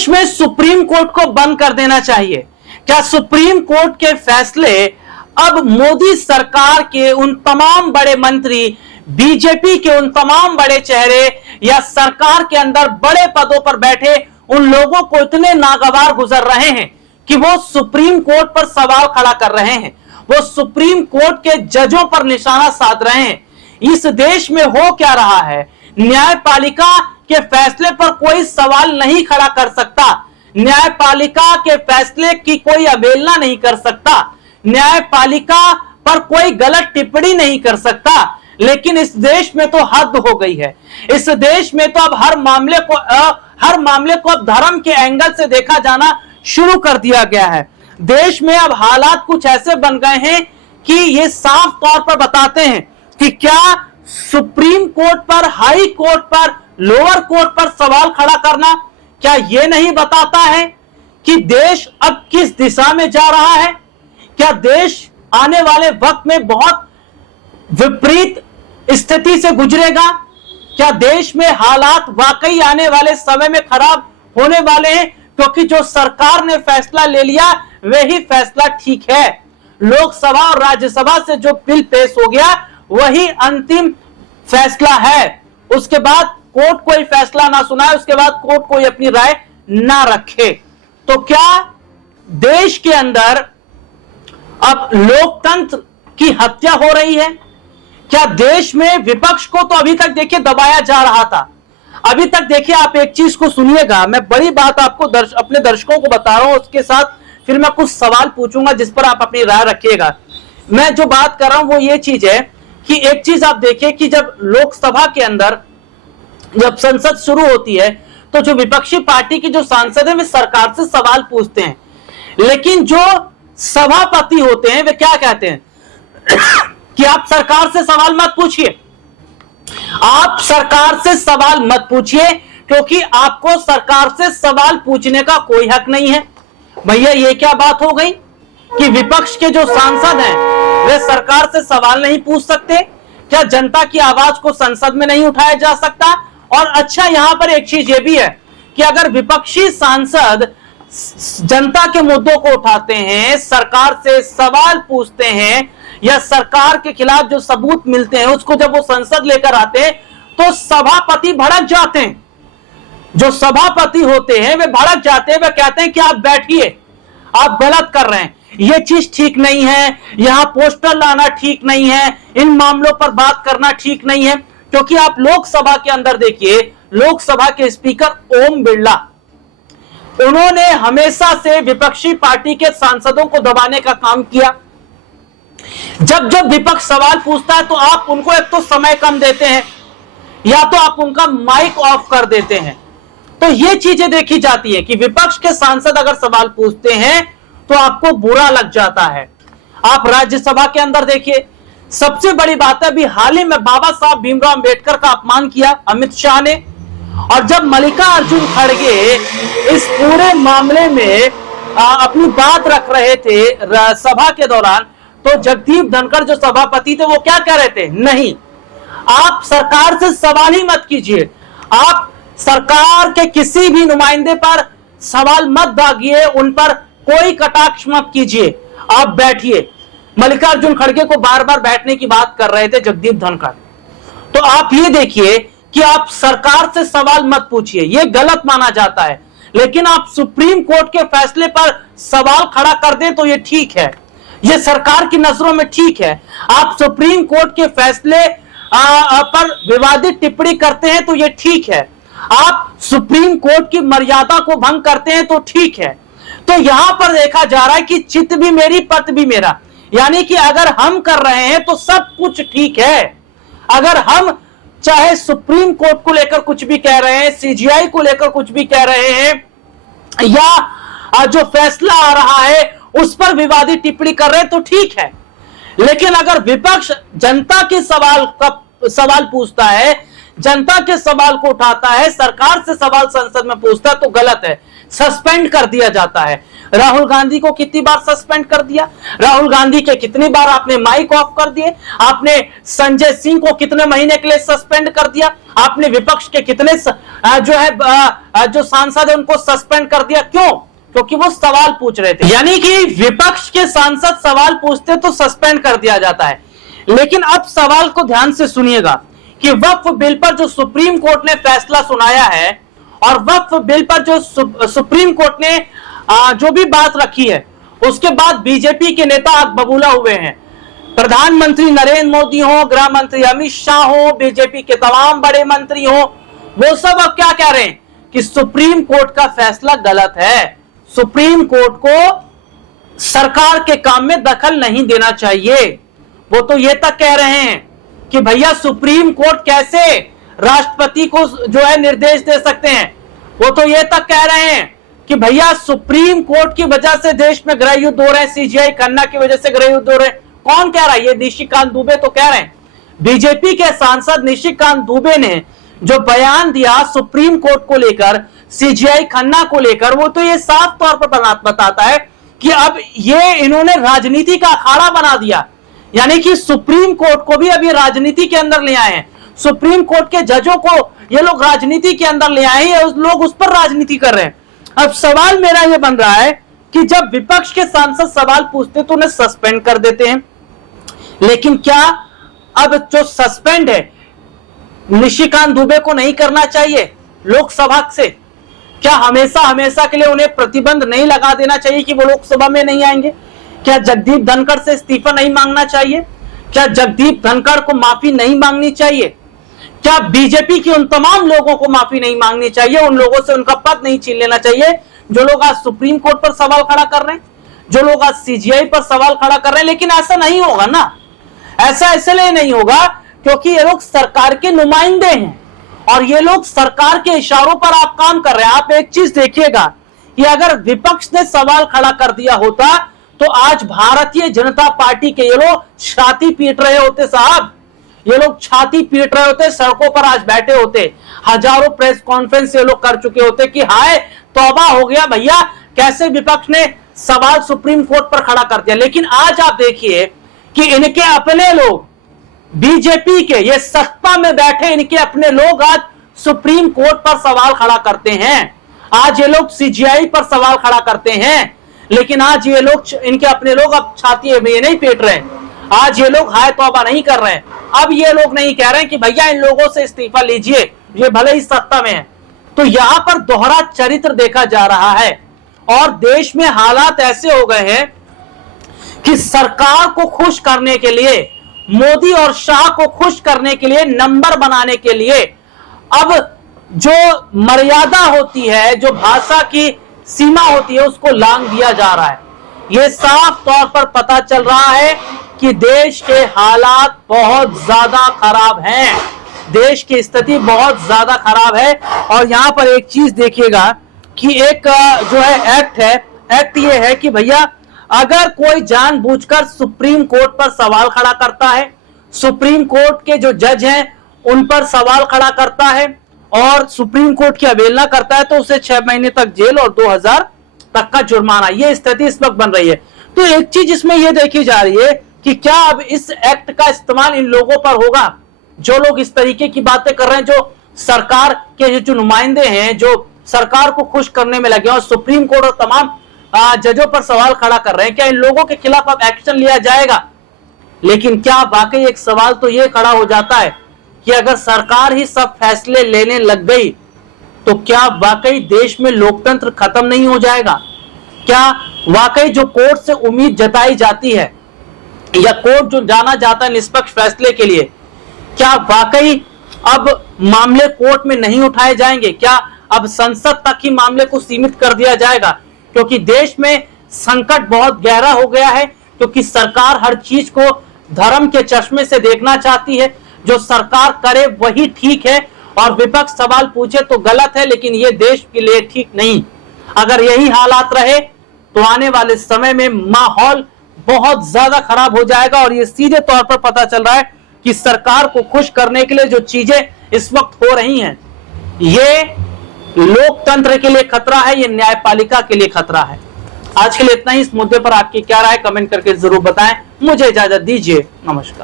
देश में supreme court को बंद कर देना चाहिए। क्या सुप्रीम कोर्ट के फैसले अब मोदी सरकार के उन तमाम बड़े मंत्री, बीजेपी के उन तमाम बड़े चेहरे या सरकार के अंदर बड़े पदों पर बैठे उन लोगों को इतने नागवार गुजर रहे हैं कि वो सुप्रीम कोर्ट पर सवाल खड़ा कर रहे हैं, वो सुप्रीम कोर्ट के जजों पर निशाना साध रहे हैं। इस देश में हो क्या रहा है? न्यायपालिका के फैसले पर कोई सवाल नहीं खड़ा कर सकता, न्यायपालिका के फैसले की कोई अवहेलना नहीं कर सकता, न्यायपालिका पर कोई गलत टिप्पणी नहीं कर सकता। लेकिन इस देश में तो हद हो गई है। इस देश में तो अब हर मामले को अब धर्म के एंगल से देखा जाना शुरू कर दिया गया है। देश में अब हालात कुछ ऐसे बन गए हैं कि ये साफ तौर पर बताते हैं कि क्या सुप्रीम कोर्ट पर, हाई कोर्ट पर, लोअर कोर्ट पर सवाल खड़ा करना क्या यह नहीं बताता है कि देश अब किस दिशा में जा रहा है? क्या देश आने वाले वक्त में बहुत विपरीत स्थिति से गुजरेगा? क्या देश में हालात वाकई आने वाले समय में खराब होने वाले हैं? क्योंकि जो सरकार ने फैसला ले लिया वही फैसला ठीक है। लोकसभा और राज्यसभा से जो बिल पेश हो गया वही अंतिम फैसला है। उसके बाद कोर्ट कोई फैसला ना सुनाए, उसके बाद कोर्ट कोई अपनी राय ना रखे। तो क्या देश के अंदर अब लोकतंत्र की हत्या हो रही है? क्या देश में विपक्ष को तो अभी तक देखिए दबाया जा रहा था। अभी तक देखिए, आप एक चीज को सुनिएगा, मैं बड़ी बात आपको अपने दर्शकों को बता रहा हूं, उसके साथ फिर मैं कुछ सवाल पूछूंगा जिस पर आप अपनी राय रखिएगा। मैं जो बात कर रहा हूं वो ये चीज है कि एक चीज आप देखिए कि जब लोकसभा के अंदर जब संसद शुरू होती है तो जो विपक्षी पार्टी की जो सांसद है वे सरकार से सवाल पूछते हैं, लेकिन जो सभापति होते हैं वे क्या कहते हैं कि आप सरकार से सवाल मत पूछिए, आप सरकार से सवाल मत पूछिए, क्योंकि आपको सरकार से सवाल पूछने का कोई हक नहीं है। भैया ये क्या बात हो गई कि विपक्ष के जो सांसद हैं वे सरकार से सवाल नहीं पूछ सकते? क्या जनता की आवाज को संसद में नहीं उठाया जा सकता? और अच्छा, यहां पर एक चीज ये भी है कि अगर विपक्षी सांसद जनता के मुद्दों को उठाते हैं, सरकार से सवाल पूछते हैं या सरकार के खिलाफ जो सबूत मिलते हैं उसको जब वो संसद लेकर आते हैं तो सभापति भड़क जाते हैं। जो सभापति होते हैं वे भड़क जाते हैं, वे कहते हैं कि आप बैठिए, आप गलत कर रहे हैं, ये चीज ठीक नहीं है, यहां पोस्टर लाना ठीक नहीं है, इन मामलों पर बात करना ठीक नहीं है। क्योंकि आप लोकसभा के अंदर देखिए, लोकसभा के स्पीकर ओम बिरला, उन्होंने हमेशा से विपक्षी पार्टी के सांसदों को दबाने का काम किया। जब जब विपक्ष सवाल पूछता है तो आप उनको एक तो समय कम देते हैं या तो आप उनका माइक ऑफ कर देते हैं। तो ये चीजें देखी जाती है कि विपक्ष के सांसद अगर सवाल पूछते हैं तो आपको बुरा लग जाता है। आप राज्यसभा के अंदर देखिए, सबसे बड़ी बात है, अभी हाल ही में बाबा साहब भीमराव अंबेडकर का अपमान किया अमित शाह ने, और जब मल्लिकार्जुन खड़गे इस पूरे मामले में अपनी बात रख रहे थे सभा के दौरान, तो जगदीप धनखड़ जो सभापति थे वो क्या कह रहे थे? नहीं, आप सरकार से सवाल ही मत कीजिए, आप सरकार के किसी भी नुमाइंदे पर सवाल मत दागिए, उन पर कोई कटाक्ष मत कीजिए, आप बैठिए। मल्लिकार्जुन खड़गे को बार बार बैठने की बात कर रहे थे जगदीप धनखड़। तो आप ये देखिए कि आप सरकार से सवाल मत पूछिए, ये गलत माना जाता है, लेकिन आप सुप्रीम कोर्ट के फैसले पर सवाल खड़ा कर दें तो ये ठीक है, ये सरकार की नजरों में ठीक है। आप सुप्रीम कोर्ट के फैसले पर विवादित टिप्पणी करते हैं तो ये ठीक है, आप सुप्रीम कोर्ट की मर्यादा को भंग करते हैं तो ठीक है। तो यहां पर देखा जा रहा है कि चित भी मेरी पत भी मेरा, यानी कि अगर हम कर रहे हैं तो सब कुछ ठीक है। अगर हम चाहे सुप्रीम कोर्ट को लेकर कुछ भी कह रहे हैं, सीजीआई को लेकर कुछ भी कह रहे हैं, या जो फैसला आ रहा है उस पर विवादित टिप्पणी कर रहे हैं तो ठीक है। लेकिन अगर विपक्ष जनता के सवाल पूछता है, जनता के सवाल को उठाता है, सरकार से सवाल संसद में पूछता है तो गलत है, सस्पेंड कर दिया जाता है। राहुल गांधी को कितनी बार सस्पेंड कर दिया, राहुल गांधी के कितनी बार आपने माइक ऑफ कर दिए, आपने संजय सिंह को कितने महीने के लिए सस्पेंड कर दिया, आपने विपक्ष के कितने जो सांसद है उनको सस्पेंड कर दिया। क्यों? क्योंकि वो सवाल पूछ रहे थे। यानी कि विपक्ष के सांसद सवाल पूछते तो सस्पेंड कर दिया जाता है। लेकिन अब सवाल को ध्यान से सुनिएगा कि वक्फ बिल पर जो सुप्रीम कोर्ट ने फैसला सुनाया है और वक्फ बिल पर जो सुप्रीम कोर्ट ने जो भी बात रखी है, उसके बाद बीजेपी के नेता आग बबूला हुए हैं। प्रधानमंत्री नरेंद्र मोदी हो, गृह मंत्री अमित शाह हो, बीजेपी के तमाम बड़े मंत्री हो, वो सब अब क्या कह रहे हैं कि सुप्रीम कोर्ट का फैसला गलत है, सुप्रीम कोर्ट को सरकार के काम में दखल नहीं देना चाहिए। वो तो ये तक कह रहे हैं कि भैया सुप्रीम कोर्ट कैसे राष्ट्रपति को जो है निर्देश दे सकते हैं। वो तो ये तक कह रहे हैं कि भैया सुप्रीम कोर्ट की वजह से देश में गृह युद्ध हो रहे हैं, सीजीआई खन्ना की वजह से गृह युद्ध हो रहे हैं। कौन कह रहा है? ये निशिकांत दुबे तो कह रहे हैं। बीजेपी के सांसद निशिकांत दुबे ने जो बयान दिया सुप्रीम कोर्ट को लेकर, सीजीआई खन्ना को लेकर, वो तो ये साफ तौर पर बताता है कि अब ये इन्होंने राजनीति का अखाड़ा बना दिया। यानी कि सुप्रीम कोर्ट को भी अभी राजनीति के अंदर ले आए हैं, सुप्रीम कोर्ट के जजों को ये लोग राजनीति के अंदर ले आए हैं, लोग उस पर राजनीति कर रहे हैं। अब सवाल मेरा ये बन रहा है कि जब विपक्ष के सांसद सवाल पूछते तो उन्हें सस्पेंड कर देते हैं, लेकिन क्या अब जो सस्पेंड है निशिकांत दुबे को नहीं करना चाहिए लोकसभा से? क्या हमेशा हमेशा के लिए उन्हें प्रतिबंध नहीं लगा देना चाहिए कि वो लोकसभा में नहीं आएंगे? क्या जगदीप धनखड़ से इस्तीफा नहीं मांगना चाहिए? क्या जगदीप धनखड़ को माफी नहीं मांगनी चाहिए? क्या बीजेपी के उन तमाम लोगों को माफी नहीं मांगनी चाहिए, उन लोगों से उनका पद नहीं छीन लेना चाहिए जो लोग आज सुप्रीम कोर्ट पर सवाल खड़ा कर रहे हैं, जो लोग आज सीजीआई पर सवाल खड़ा कर रहे हैं? लेकिन ऐसा नहीं होगा ना। ऐसा इसलिए नहीं होगा क्योंकि ये लोग सरकार के नुमाइंदे हैं और ये लोग सरकार के इशारों पर आप काम कर रहे हैं। आप एक चीज देखिएगा कि अगर विपक्ष ने सवाल खड़ा कर दिया होता तो आज भारतीय जनता पार्टी के ये लोग छाती पीट रहे होते साहब, ये लोग छाती पीट रहे होते, सड़कों पर आज बैठे होते, हजारों प्रेस कॉन्फ्रेंस ये लोग कर चुके होते कि हाय तौबा हो गया भैया, कैसे विपक्ष ने सवाल सुप्रीम कोर्ट पर खड़ा कर दिया। लेकिन आज आप देखिए कि इनके अपने लोग, बीजेपी के ये सत्ता में बैठे इनके अपने लोग आज सुप्रीम कोर्ट पर सवाल खड़ा करते हैं। आज ये लोग सीजीआई पर सवाल खड़ा करते हैं, लेकिन आज ये लोग, इनके अपने लोग अब छाती में नहीं पीट रहे, आज ये लोग हाय तौबा नहीं कर रहे हैं। अब ये लोग नहीं कह रहे हैं कि भैया इन लोगों से इस्तीफा लीजिए, ये भले ही सत्ता में है। तो यहां पर दोहरा चरित्र देखा जा रहा है और देश में हालात ऐसे हो गए हैं कि सरकार को खुश करने के लिए, मोदी और शाह को खुश करने के लिए, नंबर बनाने के लिए अब जो मर्यादा होती है, जो भाषा की सीमा होती है, उसको लांघ दिया जा रहा है। यह साफ तौर पर पता चल रहा है कि देश के हालात बहुत ज्यादा खराब हैं, देश की स्थिति बहुत ज्यादा खराब है। और यहां पर एक चीज देखिएगा कि एक जो है एक्ट ये है कि भैया अगर कोई जानबूझकर सुप्रीम कोर्ट पर सवाल खड़ा करता है, सुप्रीम कोर्ट के जो जज हैं उन पर सवाल खड़ा करता है और सुप्रीम कोर्ट की अवहेलना करता है, तो उसे 6 महीने तक जेल और 2000 तक का जुर्माना, ये स्थिति इस वक्त बन रही है। तो एक चीज इसमें यह देखी जा रही है कि क्या अब इस एक्ट का इस्तेमाल इन लोगों पर होगा जो लोग इस तरीके की बातें कर रहे हैं, जो सरकार के जो नुमाइंदे हैं, जो सरकार को खुश करने में लगे और सुप्रीम कोर्ट और तमाम जजों पर सवाल खड़ा कर रहे हैं, क्या इन लोगों के खिलाफ अब एक्शन लिया जाएगा? लेकिन क्या वाकई एक सवाल तो यह खड़ा हो जाता है कि अगर सरकार ही सब फैसले लेने लग गई तो क्या वाकई देश में लोकतंत्र खत्म नहीं हो जाएगा? क्या वाकई जो कोर्ट से उम्मीद जताई जाती है या कोर्ट जो जाना जाता है निष्पक्ष फैसले के लिए, क्या वाकई अब मामले कोर्ट में नहीं उठाए जाएंगे? क्या अब संसद तक ही मामले को सीमित कर दिया जाएगा? क्योंकि देश में संकट बहुत गहरा हो गया है, क्योंकि सरकार हर चीज को धर्म के चश्मे से देखना चाहती है, जो सरकार करे वही ठीक है और विपक्ष सवाल पूछे तो गलत है, लेकिन यह देश के लिए ठीक नहीं। अगर यही हालात रहे तो आने वाले समय में माहौल बहुत ज्यादा खराब हो जाएगा और ये सीधे तौर पर पता चल रहा है कि सरकार को खुश करने के लिए जो चीजें इस वक्त हो रही हैं, ये लोकतंत्र के लिए खतरा है, ये न्यायपालिका के लिए खतरा है। आज के लिए इतना ही। इस मुद्दे पर आपकी क्या राय कमेंट करके जरूर बताएं। मुझे इजाजत दीजिए, नमस्कार।